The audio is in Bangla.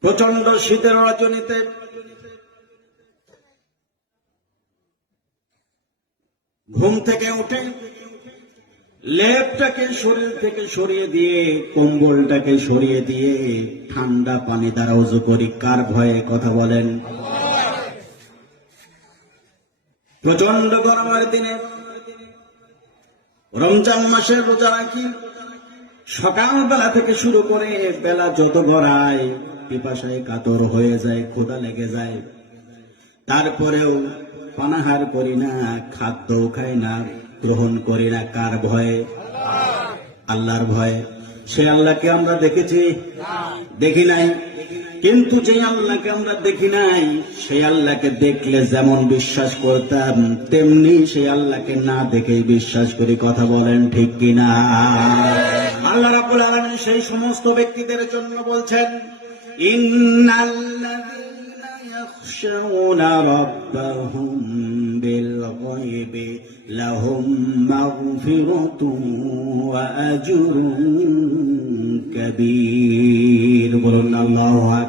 প্রচন্ড শীতের রজনীতে ঘুম থেকে উঠে লেপটাকে শরীর থেকে সরিয়ে দিয়ে কম্বলটাকে সরিয়ে দিয়ে ঠান্ডা পানি দ্বারা ওযু করি। কার ভয়ে? কথা বলেন। প্রচন্ড গরমের দিনে রমজান মাসের রোজা রাখি। সকালবেলা থেকে শুরু করে বেলা যত গড়ায় পিপাসায় কাতর হয়ে যায়, ক্ষুধা লেগে যায়, তারপরেও পানাহার করি না, খাদ্যও খাই না, গ্রহণ করি না। কার ভয়ে? আল্লাহর ভয়ে। সে আল্লাহকে আমরা দেখেছি? দেখি নাই। কিন্তু যে আল্লাহকে আমরা দেখি নাই সেই আল্লাহকে দেখলে যেমন বিশ্বাস করতাম তেমনি সেই আল্লাহকে না দেখেই বিশ্বাস করি। কথা বলেন ঠিক কিনা? আল্লাহ রাব্বুল আলামিন সেই সমস্ত ব্যক্তিদের জন্য বলছেন, ইন্নাল্লাযীনা ইয়াখশাউনা রাব্বাহুম বিল গায়বি লাহুম মাগফিরাতুন ওয়া আজরুন কাবীর। বলুন আল্লাহু আকবার।